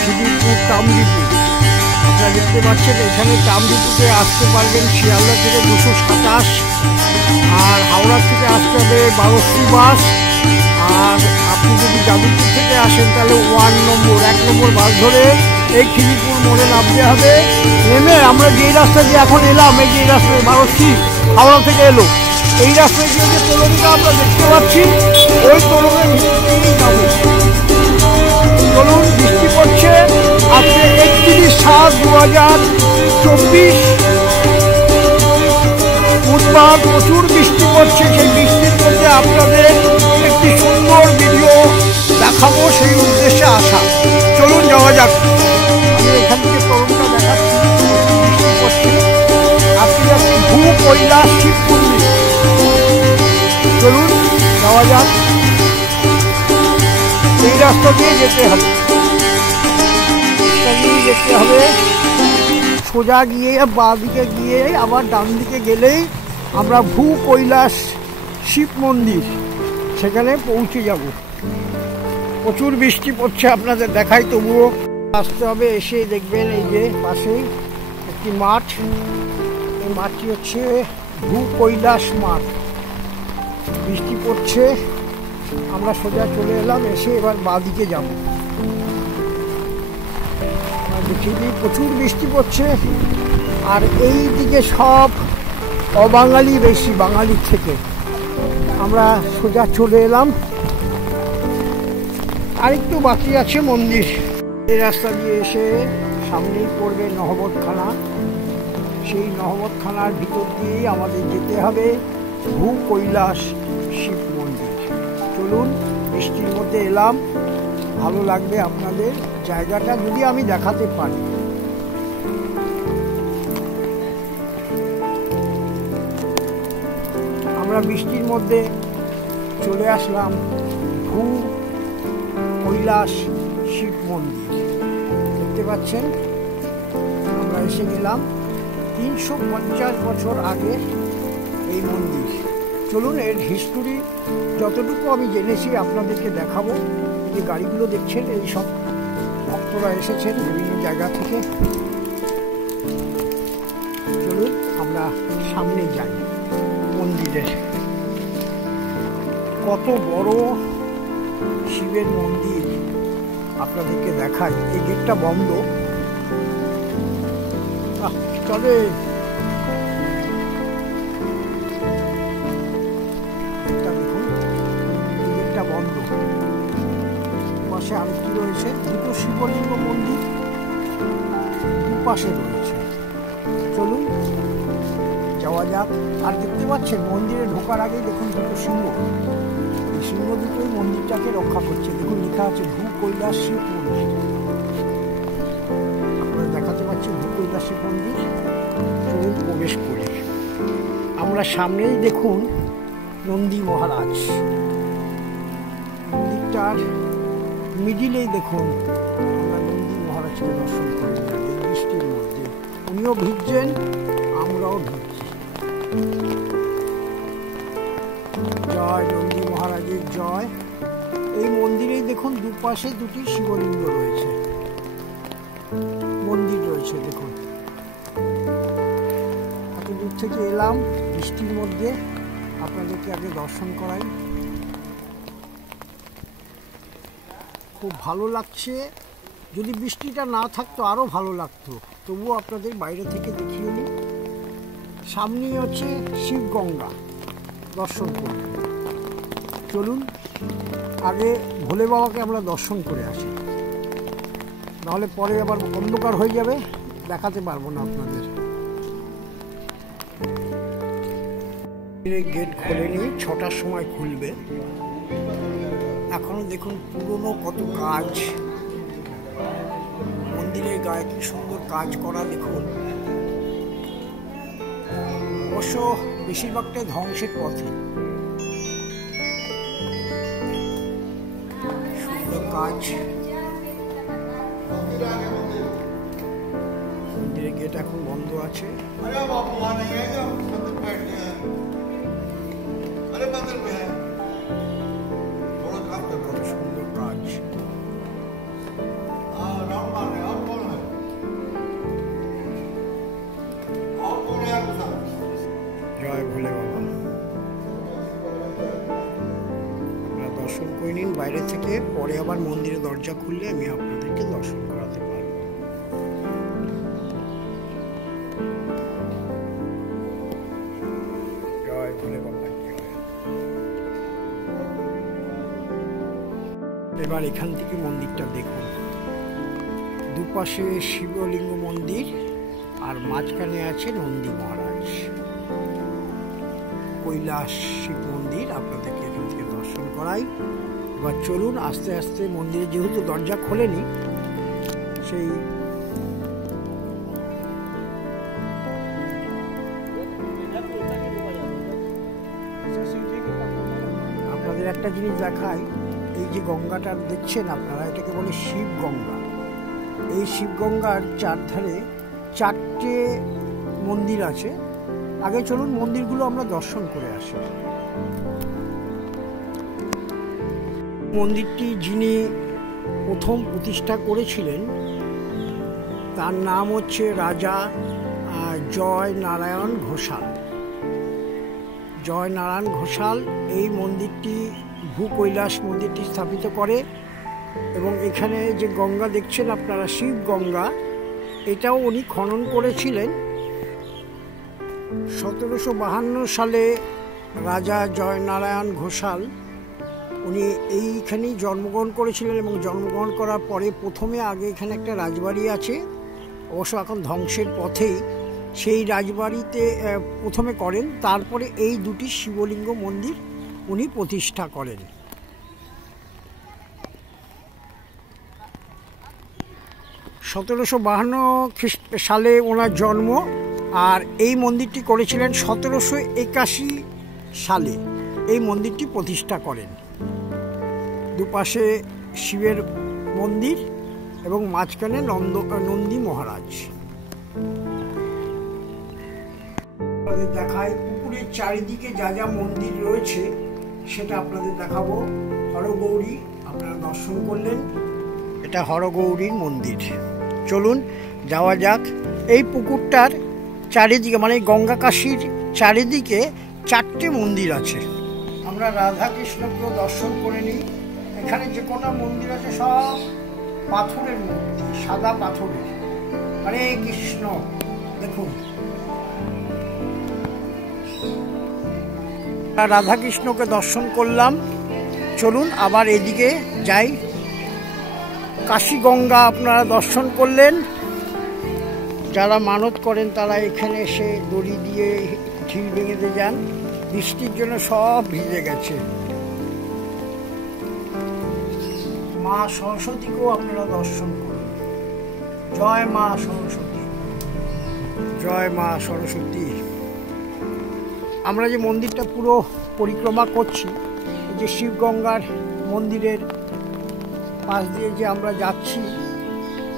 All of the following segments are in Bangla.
খিদিরপুর কামদীপুর। আপনারা দেখতে পাচ্ছেন এখানে কামদীপুরে আসতে পারবেন শিয়ালদা থেকে 227, আর হাওড়া থেকে আসতে হবে 12 বাস। আর আপনি যদি যাদবপুর থেকে আসেন তাহলে 1 নম্বর বাস ধরে এই খিদিরপুর মোড়ে নামতে হবে। নেমে আমরা যেই রাস্তা দিয়ে এখন এলাম, এই যে রাস্তায় 12 হাওড়া থেকে এলো, এই রাস্তায় গিয়ে যে তোলনটা আমরা দেখতে পাচ্ছি ওই তোলনের ভিতরেই যাবো। চলুন, বৃষ্টি পড়ছে আজকে 31/7/2024 বুধবার। প্রচুর বৃষ্টি পড়ছে, সেই বৃষ্টির মধ্যে আপনাদের একটি সুন্দর ভিডিও দেখাবো, সেই উদ্দেশ্যে আসা। চলুন যাওয়া যাক। আমি এখান থেকে তরুণটা দেখাচ্ছি, বৃষ্টি পড়ছে। আপনি যাচ্ছি ভূ কৈলাস শিব মন্দির। চলুন যাওয়া যাক। এই রাস্তা দিয়ে যেতে হবে, সোজা গিয়ে বাঁ দিকে গিয়ে আবার ডান দিকে গেলেই আমরা ভূ কৈলাস শিব মন্দির, সেখানে পৌঁছে যাব। প্রচুর বৃষ্টি পড়ছে, আপনাদের দেখাই, তবুও আসতে হবে। এসে দেখবেন এই যে পাশেই একটি মাঠ, এই মাঠটি হচ্ছে ভূ কৈলাস মাঠ। বৃষ্টি পড়ছে, আমরা সোজা চলে এলাম, এসে এবার বাঁ দিকে যাব। দেখিয়ে দিই, প্রচুর বৃষ্টি পড়ছে, আর এই দিকে সব অবাঙালি বেশি বাঙালির থেকে। আমরা সোজা চলে এলাম, আর একটু বাকি আছে মন্দির। এই রাস্তা দিয়ে এসে সামনেই পড়বে নহবতখানা। সেই নহবতখানার ভিতর দিয়েই আমাদের যেতে হবে ভূ কৈলাস শিব মন্দির। চলুন, বৃষ্টির মধ্যে এলাম, ভালো লাগবে আপনাদের জায়গাটা যদি আমি দেখাতে পারি। আমরা বৃষ্টির মধ্যে চলে আসলাম ভূ কৈলাস শিব মন্দির। দেখতে পাচ্ছেন আমরা এসে গেলাম। 350 বছর আগে এই মন্দির। চলুন, এর হিস্টোরি যতটুকু আমি জেনেছি আপনাদেরকে দেখাবো। যে গাড়িগুলো দেখছেন, এই সব ভক্তরা এসেছেন বিভিন্ন জায়গা থেকে। চলুন আমরা সামনে যাই মন্দিরের। কত বড় শিবের মন্দির আপনাদেরকে দেখাই। এই গেটটা বন্ধ, তবে বন্ধ। পাশে আরেকটি রয়েছে, দুটো শিবলিঙ্গ মন্দির দুপাশে রয়েছে। চলুন যাওয়া যাক। আর দেখতে পাচ্ছেন মন্দিরে ঢোকার আগেই দেখুন দুটো সিংহ, এই সিংহ দুটোই মন্দিরটাকে রক্ষা করছে। দেখুন লেখা আছে ভূ কৈলাস শিব মন্দির। আপনারা দেখাতে পাচ্ছেন ভূ কৈলাস শিব মন্দির। চলুন প্রবেশ করি। আমরা সামনেই দেখুন নন্দী মহারাজ। মন্দিরটার মিডিলেই দেখুন আমরা নন্দী মহারাজকে দর্শন করি এই বৃষ্টির মধ্যে। উনিও ভিজছেন, আমরাও ভিজছি। জয় নন্দী মহারাজের জয়। এই মন্দিরেই দেখুন দুপাশে দুটি শিবলিঙ্গ রয়েছে, মন্দির রয়েছে। দেখুন এত দূর থেকে এলাম বৃষ্টির মধ্যে, আপনাদেরকে আগে দর্শন করাই। খুব ভালো লাগছে। যদি বৃষ্টিটা না থাকতো আরও ভালো লাগতো, তবুও আপনাদের বাইরে থেকে দেখিয়ে নিই। সামনেই হচ্ছে শিবগঙ্গা, দর্শন করুন। চলুন আগে ভোলে বাবাকে আমরা দর্শন করে আসি, নাহলে পরে আবার অন্ধকার হয়ে যাবে, দেখাতে পারবো না আপনাদের। গেট খোলেনি, 6টার সময় খুলবে। এখনো দেখুন পুরনো কত কাজ, মন্দিরের গায়ে কি সুন্দর কাজ করা দেখুন। অবশ্য বেশিরভাগটাই ধ্বংসের পথে। সুন্দর কাজ। মন্দিরের গেট এখন বন্ধ আছে। কত সুন্দর কাজ। জয় ভোলে বাবা। আপনারা দর্শন করে নিন বাইরে থেকে, পরে আবার মন্দিরের দরজা খুললে আমি আপনাদেরকে দর্শন করাতে পারব। জয় ভোলে বাবা। এবার এখান থেকে মন্দিরটা দেখুন, দুপাশে শিবলিঙ্গ মন্দির আর মাঝখানে আছে নন্দী মহারাজ, কৈলাস শিব মন্দির। আপনাদেরকে এখান থেকে দর্শন করাই। এবার চলুন আস্তে আস্তে মন্দিরে, যেহেতু দরজা খোলেনি, সেই আপনাদের একটা জিনিস দেখাই। এই যে গঙ্গাটা দেখছেন আপনারা, এটাকে বলে শিব গঙ্গা। এই শিব গঙ্গার চারধারে 4টে মন্দির আছে। আগে চলুন মন্দিরগুলো আমরা দর্শন করে আসি। মন্দিরটি যিনি প্রথম প্রতিষ্ঠা করেছিলেন তার নাম হচ্ছে রাজা জয় নারায়ণ ঘোষাল। জয় নারায়ণ ঘোষাল এই মন্দিরটি, ভূকৈলাস মন্দিরটি স্থাপিত করে। এবং এখানে যে গঙ্গা দেখছেন আপনারা, শিব গঙ্গা, এটাও উনি খনন করেছিলেন। 1752 সালে রাজা জয়নারায়ণ ঘোষাল উনি এইখানেই জন্মগ্রহণ করেছিলেন। এবং জন্মগ্রহণ করার পরে প্রথমে আগে এখানে একটা রাজবাড়ি আছে, অবশ্য এখন ধ্বংসের পথেই। সেই রাজবাড়িতে প্রথমে করেন, তারপরে এই দুটি শিবলিঙ্গ মন্দির উনি প্রতিষ্ঠা করেন। সালে ওনার জন্ম, আর এই মন্দিরটি করেছিলেন 1781 সালে। এই মন্দিরটি প্রতিষ্ঠা করেন। দুপাশে শিবের মন্দির এবং মাঝখানে নন্দী মহারাজ। আপনাদের দেখায় পুকুরের চারিদিকে যা যা মন্দির রয়েছে সেটা আপনাদের দেখাবো। হরগৌরী আপনারা দর্শন করলেন, এটা হরগৌরীর মন্দির। চলুন যাওয়া যাক। এই পুকুরটার চারিদিকে, মানে গঙ্গা কাশীর চারিদিকে 4টে মন্দির আছে। আমরা রাধা কৃষ্ণকে দর্শন করে নিই। এখানে যে কটা মন্দির আছে সব পাথরের মূর্তি, সাদা পাথরের। হরে কৃষ্ণ। দেখুন রাধা কৃষ্ণকে দর্শন করলাম। চলুন আবার এদিকে যাই। কাশী গঙ্গা আপনারা দর্শন করলেন। যারা মানত করেন তারা এখানে এসে দড়ি দিয়ে ঢিল ভেঙে দিয়ে যান। বৃষ্টির জন্য সব ভিজে গেছে। মা সরস্বতীকেও আপনারা দর্শন করুন। জয় মা সরস্বতী, জয় মা সরস্বতী। আমরা যে মন্দিরটা পুরো পরিক্রমা করছি, এই যে শিবগঙ্গার মন্দিরের পাশ দিয়ে যে আমরা যাচ্ছি,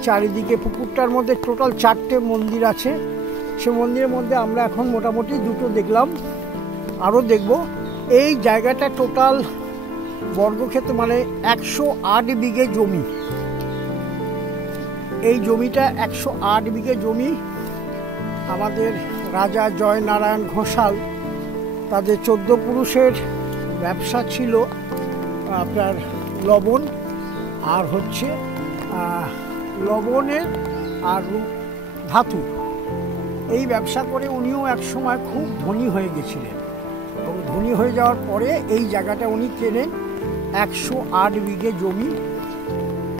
চারিদিকে পুকুরটার মধ্যে টোটাল 4টে মন্দির আছে। সে মন্দিরের মধ্যে আমরা এখন মোটামুটি 2টো দেখলাম, আরও দেখব। এই জায়গাটা টোটাল বর্গক্ষেত্র, মানে 108 বিঘে জমি। এই জমিটা 108 বিঘে জমি। আমাদের রাজা জয়নারায়ণ ঘোষাল, তাদের 14 পুরুষের ব্যবসা ছিল আপনার লবণ আর হচ্ছে লবণের আর ধাতু। এই ব্যবসা করে উনিও এক সময় খুব ধনী হয়ে গেছিলেন। এবং ধনী হয়ে যাওয়ার পরে এই জায়গাটা উনি কেনেন, 108 বিঘে জমি।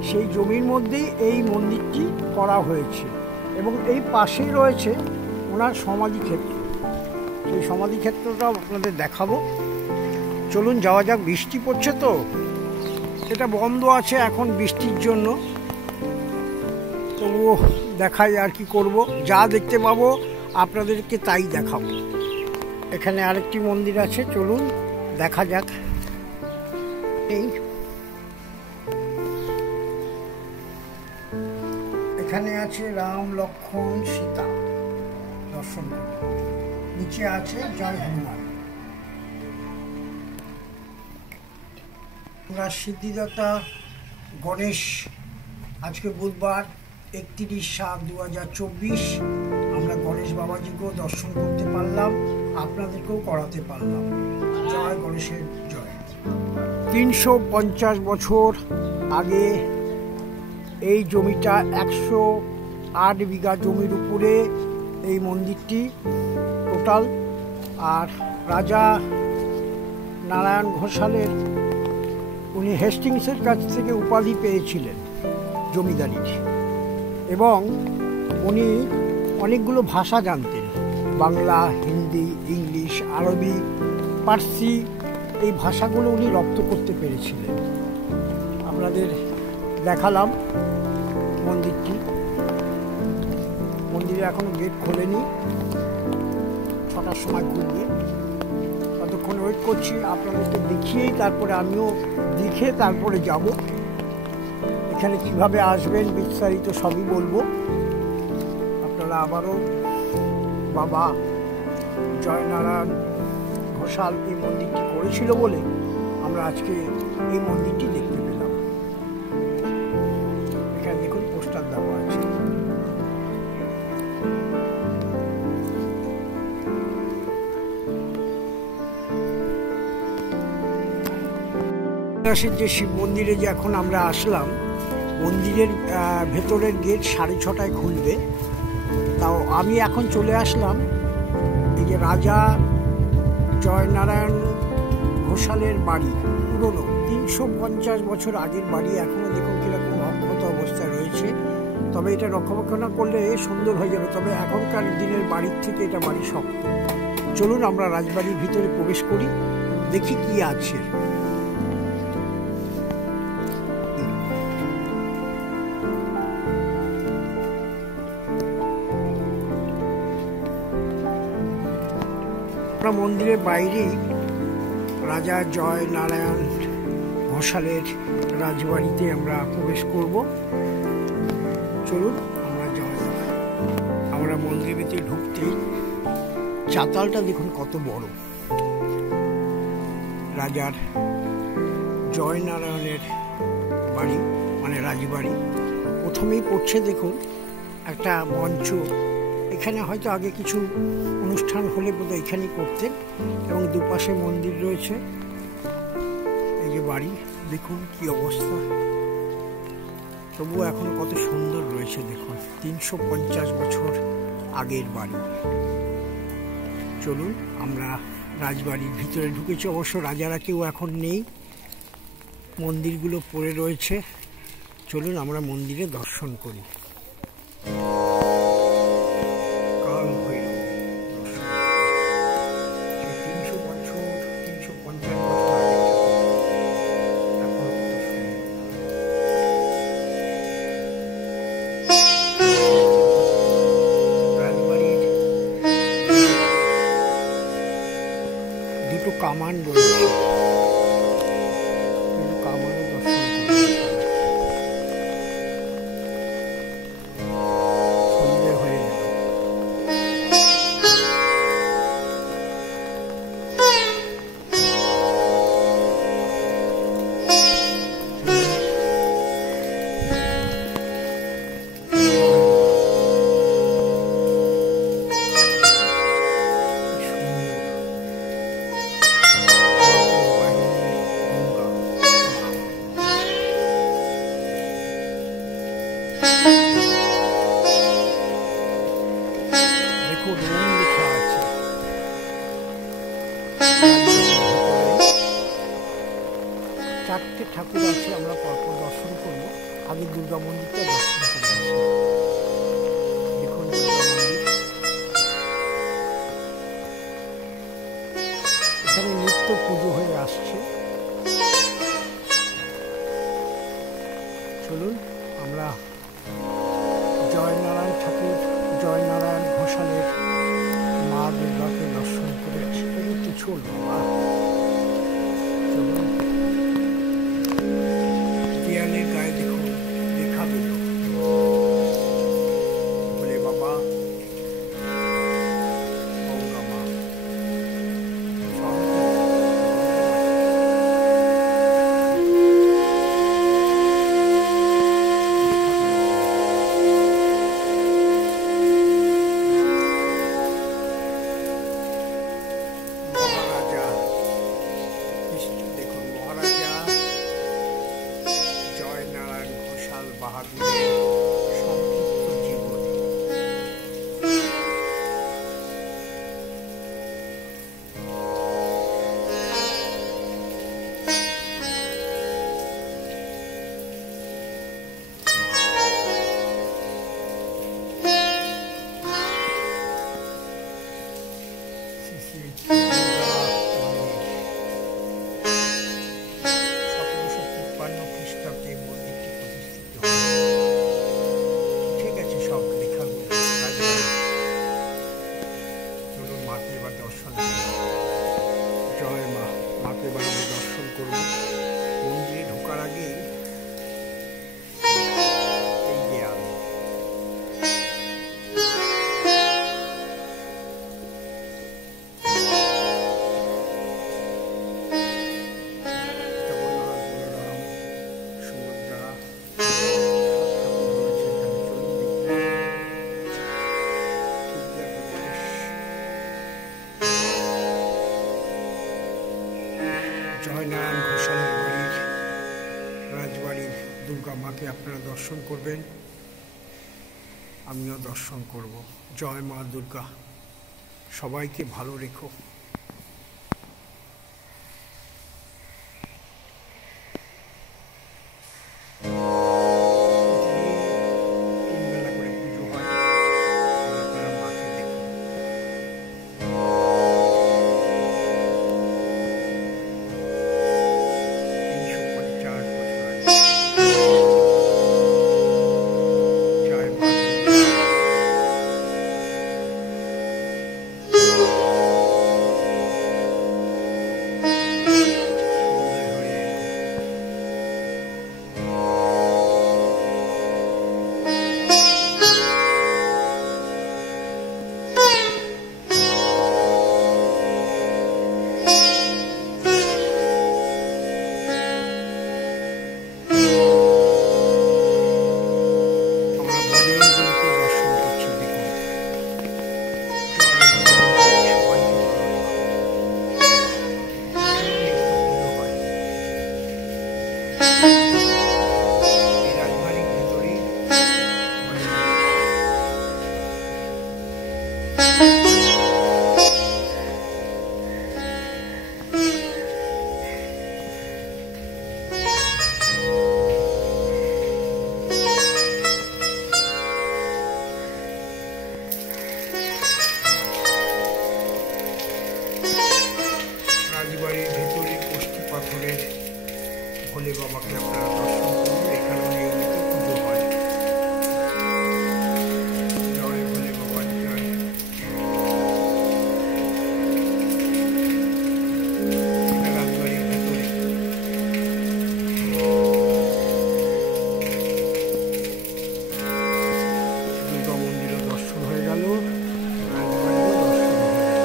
সেই জমির মধ্যেই এই মন্দিরটি করা হয়েছে। এবং এই পাশেই রয়েছে ওনার সমাধিক্ষেত্র। সেই সমাধিক্ষেত্রটাও আপনাদের দেখাবো। চলুন যাওয়া যাক। বৃষ্টি পড়ছে তো, এটা বন্ধ আছে এখন বৃষ্টির জন্য, তবুও দেখাই। আর কি করব, যা দেখতে পাবো আপনাদেরকে তাই দেখাবো। এখানে আরেকটি মন্দির আছে, চলুন দেখা যাক। এই এখানে আছে রাম লক্ষ্মণ সীতা, দর্শন করুন। নিচে আছে জয় হনুমান। আমরা সিদ্ধিদাতা গণেশ, আজকে বুধবার 31/7/2024 আমরা গণেশ বাবাজিকেও দর্শন করতে পারলাম, আপনাদেরকেও করাতে পারলাম। জয় গণেশের জয়। 350 বছর আগে এই জমিটা 108 বিঘা জমির উপরে এই মন্দিরটি টোটাল। আর রাজা নারায়ণ ঘোষালের উনি হেস্টিংসের কাছ থেকে উপাধি পেয়েছিলেন জমিদারির, এবং উনি অনেকগুলো ভাষা জানতেন, বাংলা, হিন্দি, ইংলিশ, আরবি, পার্সি, এই ভাষাগুলো উনি রপ্ত করতে পেরেছিলেন। আপনাদের দেখালাম মন্দিরটি। মন্দিরে এখনো গেট খোলেনি, 6টার সময় খুলবে। ততক্ষণ ওয়েট করছি, আপনাদেরকে দেখিয়েই তারপরে আমিও দেখে তারপরে যাব। এখানে কিভাবে আসবেন বিস্তারিত সবই বলবো। আপনারা আবারও বাবা জয়নারায়ণ ঘোষাল এই মন্দিরটি করেছিল বলে আমরা আজকে এই মন্দিরটি দেখতে পেলাম। এখানে দেখুন পোস্টার দেওয়া আছে। যে শিব মন্দিরে যে এখন আমরা আসলাম, মন্দিরের ভেতরের গেট 6:30টায় খুলবে। তাও আমি এখন চলে আসলাম এই যে রাজা জয়নারায়ণ ঘোষালের বাড়ি, পুরনো 350 বছর আগের বাড়ি। এখনো দেখুন কিরকম অক্ষত অবস্থায় রয়েছে। তবে এটা রক্ষণাবেক্ষণ করলে সুন্দর হয়ে যাবে। তবে এখনকার দিনের বাড়ির থেকে এটা বাড়ি শক্ত। চলুন আমরা রাজবাড়ির ভিতরে প্রবেশ করি, দেখি কি আছে। মন্দিরের বাইরেই রাজা জয়নারায়ণ ঘোষালের রাজবাড়িতে আমরা প্রবেশ করব। চলুন আমরা মন্দিরের ভিতরে ঢুকতেই চাতালটা দেখুন কত বড়। রাজার জয়নারায়ণের বাড়ি মানে রাজবাড়ি। প্রথমেই পড়ছে দেখুন একটা মঞ্চ। এখানে হয়তো আগে কিছু অনুষ্ঠান হলে বোধ হয় এখানেই করতেন, এবং দুপাশে মন্দির রয়েছে। এই যে বাড়ি দেখুন কি অবস্থা, তবুও এখন কত সুন্দর রয়েছে দেখুন। 350 বছর আগের বাড়ি। চলুন আমরা রাজবাড়ির ভিতরে ঢুকেছি। অবশ্য রাজারা কেউ এখন নেই, মন্দিরগুলো পড়ে রয়েছে। চলুন আমরা মন্দিরে দর্শন করি। দুটো কামান রয়েছে, কামানও দর্শন সন্ধে হয়ে গেল। চারটে ঠাকুর আছে, আমরা পরপর দর্শন করবো। আগে দুর্গা মন্দিরটা দর্শন করে আসি। দেখুন দুর্গা মন্দির, এখানে নিত্য পুজো হয়ে আসছে। চলুন আমরা জয়নারায়ণ ঠাকুর জয়নারায়ণ ঘোষালের মা দুর্গাকে দর্শন করে আসি। কিছু চলুন দেয়ালের গায়ে দেখুন লেখা বেরো বলে বাবা গঙ্গা মা। খ্রিস্টাব্দে মন্দিরটি প্রতিষ্ঠিত হয়। ঠিক আছে, সব লেখা চলুন মাকে এবার দর্শন জয় মা। মাকে এবার আমরা দর্শন করব। মন্দিরে ঢোকার আগে এই দেয়াল, জয়নারায়ণ ঘোষালের বাড়ির রাজবাড়ির দুর্গা মাকে আপনারা দর্শন করবেন, আমিও দর্শন করব। জয় মা দুর্গা, সবাইকে ভালো রেখো। তিনবেলা করে পুজো হয়, আপনারা মাকে দেখুন। রাজবাড়ির ভেতরে কষ্টি পাথরের ভোলে বাবাকে আপনারা দর্শন করুন। এখানে নিয়মিত পুজো হয়। জয় ভোলে বাবা জয়। এটা রাজবাড়ির ভেতরে। দুর্গা মন্দিরও দর্শন হয়ে গেল, রাজবাড়িও দর্শন হয়ে গেল।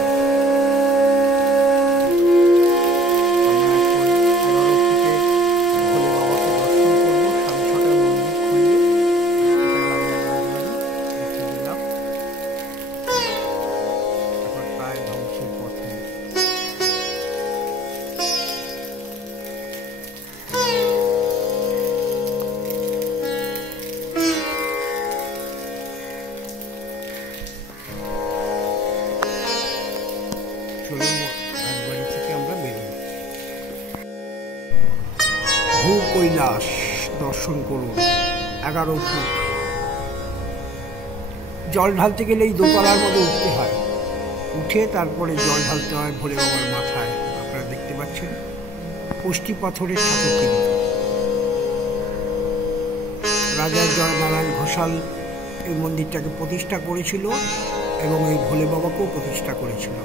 চলুন রাজবাড়ি থেকে আমরা বেরোই। ভূ কৈলাস দর্শন করুন, 11 ফুট। জল ঢালতে গেলেই দোতলার মধ্যে উঠতে হয়, উঠে তারপরে জল ঢালতে হয় ভোলে বাবার মাথায়। আপনারা দেখতে পাচ্ছেন কষ্টি পাথরের ঠাকুর কিন্তু। রাজা জয়নারায়ণ ঘোষাল এই মন্দিরটাকে প্রতিষ্ঠা করেছিল এবং এই ভোলে বাবাকেও প্রতিষ্ঠা করেছিল।